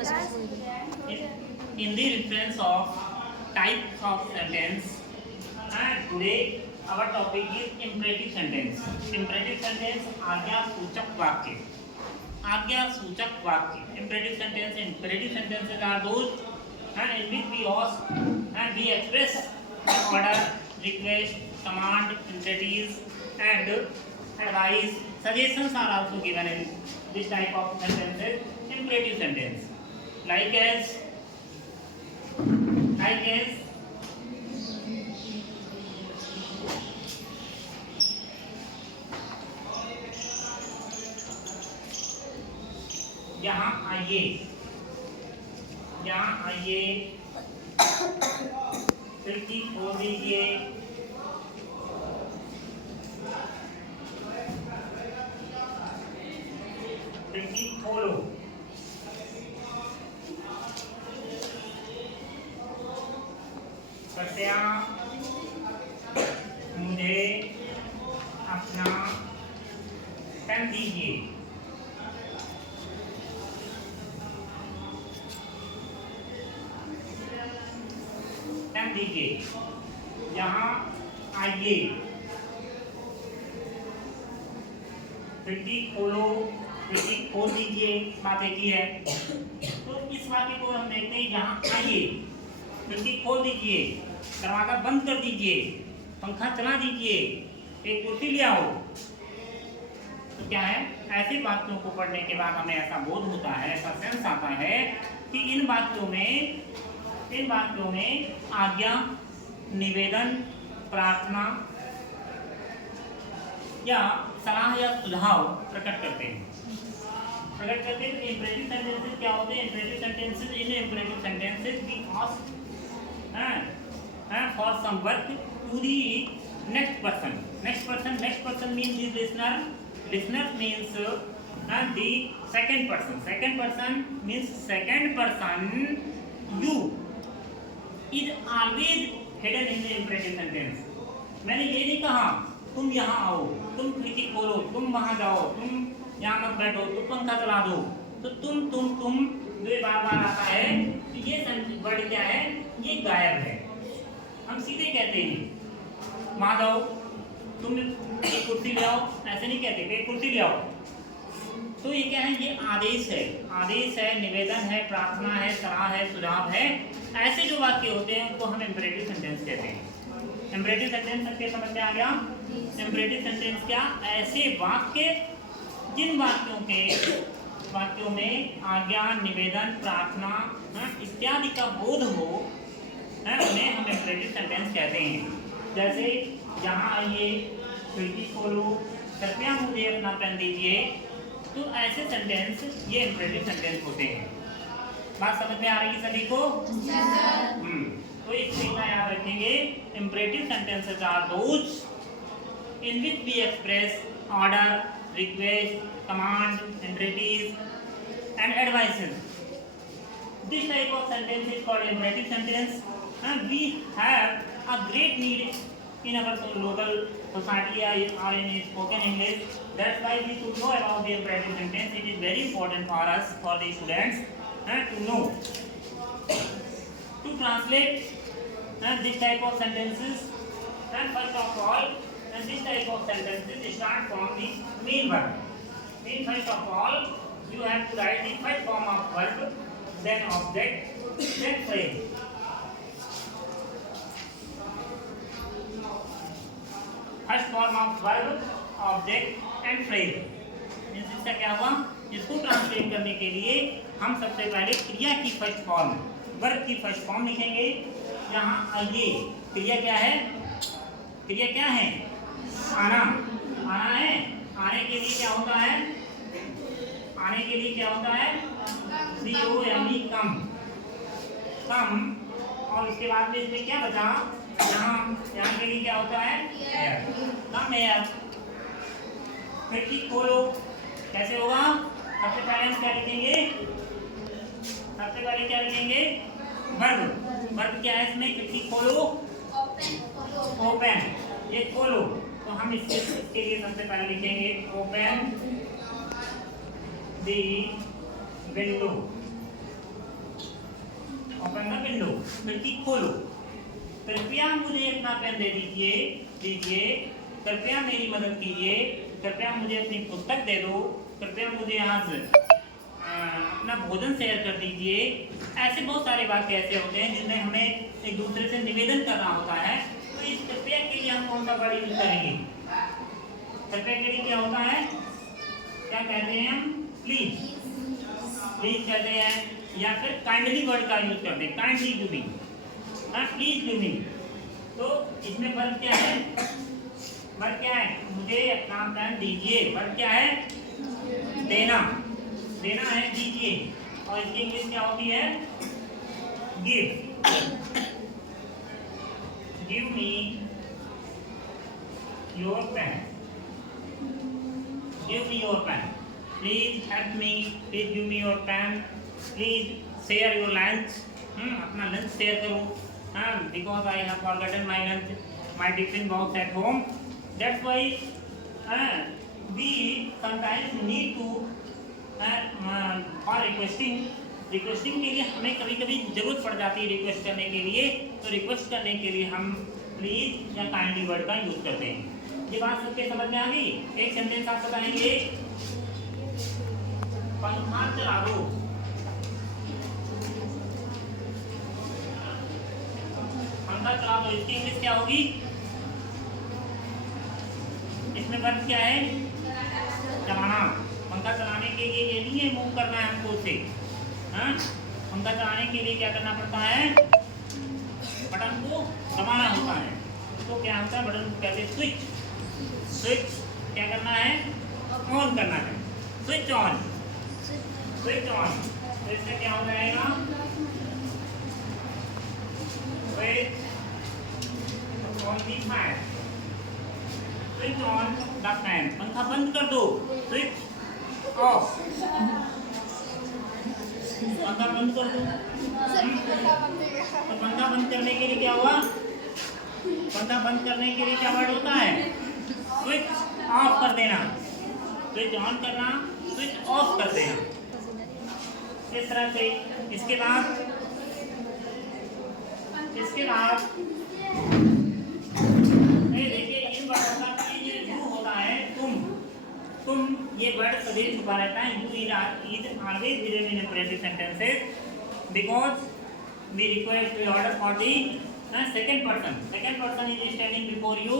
In the reference of types of sentence, and today our topic is imperative sentence. Imperative sentence आज्ञा सूचक वाक्य. आज्ञा सूचक वाक्य. Imperative sentence. Imperative sentences are those and in which we ask and we express order, request, command, entreaties, and advice. Suggestions are also given in this type of sentences. Imperative sentence. Like as यहाँ आइए खिड़की खोल दीजिए. खिड़की खोलो. कृपया मुझे अपना पेन दीजिए. पेन दीजिए. यहाँ आइए खिड़की खोलो. खिड़की खोल दीजिए. बात एक ही है. तो इस वाक्य को हम देखते हैं. यहाँ आइए खिड़की खोल दीजिए. दरवाजा बंद कर दीजिए. पंखा चला दीजिए. एक कुर्सी ले आओ. तो क्या है, ऐसे वाक्यों को पढ़ने के बाद हमें ऐसा बोध होता है, ऐसा सेंस आता है कि इन वाक्यों में आज्ञा, निवेदन, प्रार्थना या सलाह या सुझाव प्रकट करते हैं. इंपरेटिव सेंटेंसेस क्या होते हैं? Imperative sentences we ask for some work to the next person. Next person means this listener. Listener means the second person. Second person means second person. You is always hidden in the imperative sentence. मैंने ये नहीं कहा तुम यहाँ आओ, तुम खिड़की खोलो, तुम वहाँ जाओ, तुम यहाँ मत बैठो, तुम पंखा चला दो. तो तुम जो बार बार आता है, ये वर्ड क्या है? ये गायब है. हम सीधे कहते हैं वहाँ जाओ, तुम एक कुर्सी ले आओ. ऐसे नहीं कहते कि एक कुर्सी ले आओ. तो ये क्या है? ये आदेश है, निवेदन है, प्रार्थना है, सलाह है, सुझाव है. ऐसे जो वाक्य होते हैं उनको हम इंपरेटिव सेंटेंस कहते हैं. इंपरेटिव सेंटेंस सबके समझ में आ गया? इंपरेटिव सेंटेंस क्या? ऐसे वाक्य जिन वाक्यों में आज्ञा, निवेदन, प्रार्थना इत्यादि का बोध हो, उन्हें हम इंपरेटिव सेंटेंस कहते हैं. जैसे यहाँ आइए खिड़की खोलो, कृपया मुझे अपना पेन दीजिए. तो ऐसे सेंटेंस ये इंपरेटिव सेंटेंस होते हैं. बात समझ में आ रही है सभी को? तो एक चीज याद रखेंगे. Imperative sentences are those in which we express order, request, command, entreaties and advices. This type of sentence is called imperative sentence. And we have a great need in our local society or in spoken English. That's why we should know about the imperative sentence. It is very important for us, for the students, to know. To translate this type of sentences, and first of all, this type of sentences start from the main verb. First of all, you have to write the first form of verb, then object, then phrase. First form of verb, object and phrase. इसका क्या हुआ? इसको translate करने के लिए हम सबसे पहले क्रिया की फर्स्ट फॉर्म, वर्ब की फर्स्ट फॉर्म लिखेंगे. यहाँ आइए क्रिया क्या है? आना है. आने के लिए क्या होता है? COME, कम. और उसके बाद में इसमें क्या बचा? यहाँ के लिए क्या होता है? कम एयर. खिड़की खोलो. कैसे होगा? सबसे पहले हम क्या लिखेंगे? वर्ब क्या है इसमें? खिड़की खोलो, ओपन. ये खोलो. तो हम इसके लिए सबसे पहले लिखेंगे open the window. Open the window, खिड़की खोलो। कृपया मुझे अपना पेन दे दीजिए, कृपया मेरी मदद कीजिए, कृपया मुझे अपनी पुस्तक दे दो, कृपया मुझे यहाँ से अपना भोजन शेयर कर दीजिए। ऐसे बहुत सारे वाक्य ऐसे होते हैं जिनमें हमें एक दूसरे से निवेदन करना होता है। तो इस कृपया के लिए हम कौन सा वर्ड यूज करेंगे? कृपया के लिए क्या होता है, क्या कहते हैं हम? प्लीज, प्लीज कहते हैं, या फिर काइंडली वर्ड का यूज करते हैं, kindly do me, please do me. तो इसमें वर्ड क्या है? वर्ड क्या है? मुझे अपना पेन दीजिए। वर्ड क्या है? देना, देना है, दीजिए। और इसकी इंग्लिश क्या होती है? Give, give me your pen, give me your pen, please help me, please give me your pen, please share your lunch, अपना लंच शेयर करो, because I have forgotten my lunch, my tiffin box at home. That's why we sometimes need to और requesting के लिए हमें कभी कभी जरूरत पड़ जाती है रिक्वेस्ट करने के लिए। तो रिक्वेस्ट करने के लिए हम प्लीज या काइंडली वर्ड का यूज करते हैं। ये बात सबके समझ में आ गई? एक सेंटेंस आप बताएंगे, पंखा चला दो, पंखा चला दो। इसकी इंग्लिश क्या होगी? इसमें वर्ब क्या है? चलाना। पंखा चलाने के लिए ये नहीं है मूव करना है हमको उसे, पंखा चलाने के लिए क्या करना पड़ता है? बटन को दबाना होता है। तो क्या होता है? बटन को कहते हैं स्विच। स्विच क्या करना है? ऑन करना है, स्विच ऑन, स्विच ऑन। तो इससे क्या हो जाएगा? Switch on the fan, switch on the fan. पंखा बंद कर दो, स्विच ऑफ, पंखा बंद कर दो। तो पंखा बंद करने के लिए क्या हुआ? पंखा बंद करने के लिए क्या वर्ड होता है? स्विच ऑफ कर देना, स्विच ऑन करना, स्विच ऑफ कर देना। इस तरह से इसके बाद देखिए ये वर्ड होता है, ये यू होता है तुम, ये वर्ड सभी छुपा रहता है। You is always given in imperative sentences because we request we order for the second person is standing before you.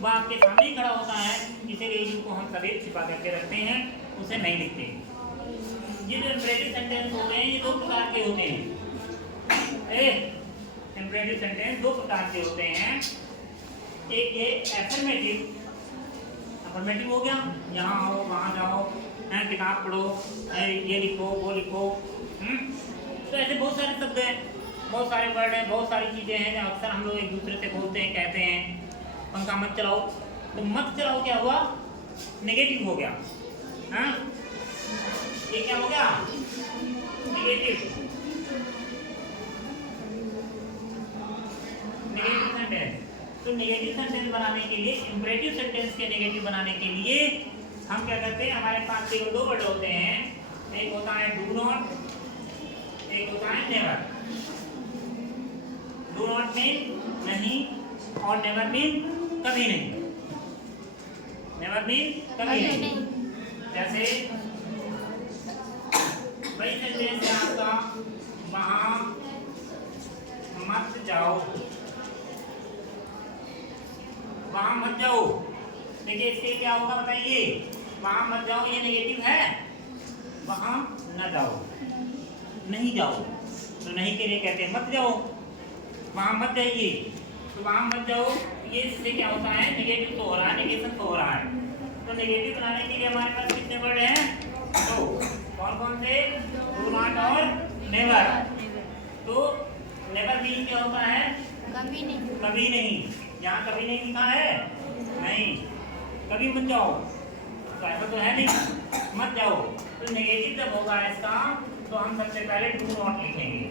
वह आपके सामने ही खड़ा होता है, इसीलिए यू को हम सभी छिपा करके रखते हैं, उसे नहीं लिखते। ये जो इंपरेटिव सेंटेंस होते हैं ये दो प्रकार के होते हैं। इंपरेटिव सेंटेंस दो प्रकार के होते हैं। एक ये एफर्मेटिव हो गया, यहाँ आओ वहाँ जाओ, किताब पढ़ो, ये लिखो वो लिखो। तो ऐसे बहुत सारे शब्द हैं, बहुत सारे वर्ड हैं, बहुत सारी चीज़ें हैं जो अक्सर हम लोग एक दूसरे से बोलते हैं, कहते हैं। पंखा मत चलाओ, तो मत चलाओ क्या हुआ? नेगेटिव हो गया। ये क्या हो गया? Negative sentence. तो नेगेटिव सेंटेंस बनाने के लिए, इंपरेटिव सेंटेंस के नेगेटिव बनाने के लिए हम क्या करते हैं? हमारे पास केवल दो वर्ड होते हैं, एक होता है डू नॉट, एक होता है नेवर। डू नॉट मीन नहीं और नेवर मीन कभी नहीं। नेवर मीन कभी नहीं। जैसे वही सेंटेंस है आपका, वहां मत जाओ, वहां मत जाओ। देखिए इसके क्या होगा बताइए? वहां मत जाओ ये नेगेटिव है, वहां न जाओ, नहीं जाओ। तो नहीं के लिए कहते हैं मत जाओ, वहां मत जाइए। तो वहां मत जाओ, ये इससे क्या होता है? नेगेटिव तो हो रहा है, नेगेशन तो हो रहा है। तो नेगेटिव बनाने के लिए हमारे पास कितने वर्ड हैं? तो कौन कौन से? डू नॉट और नेवर। तो नेवर मीन क्या होता है? कभी नहीं, कभी नहीं। यहाँ कभी नहीं लिखा है, नहीं। कभी मत जाओ, तो ऐसा तो है नहीं, मत जाओ। तो नेगेटिव जब होगा इसका, तो हम सबसे पहले डू नॉट लिखेंगे।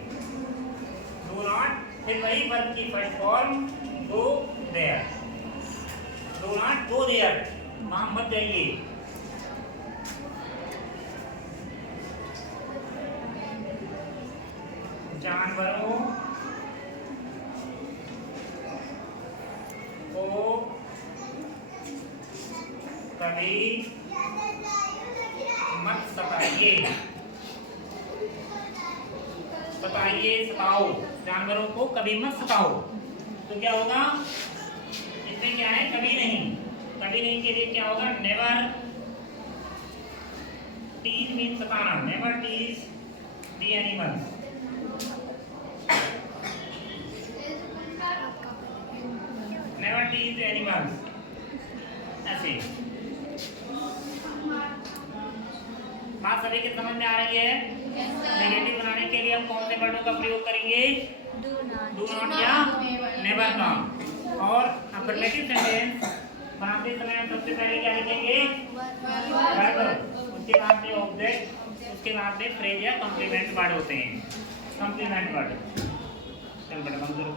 डू नॉट, फिर वही वर्ब की first form go there. Do not go there, वहां मत जाइए। जानवरों को कभी मत सताइए। सताओ, जानवरों को कभी मत सताओ। तो क्या होगा इसमें, क्या है, कभी नहीं के लिए क्या होगा, नेवर टीज मीन सताना, never tease the animals. Never tease the animals, ऐसे। बात सभी के समझ में आ रही है? नेगेटिव बनाने के लिए हम कौन से वर्डों का प्रयोग करेंगे? डू नॉट या नेवर का। और अफर्मेटिव सेंटेंस बनाते समय हम सबसे पहले क्या लिखेंगे? वर्ब, उसके बाद में ऑब्जेक्ट, उसके बाद में फ्रेज या कॉम्प्लीमेंट वर्ड होते हैं। Complement word. चल बेटा बंद करो।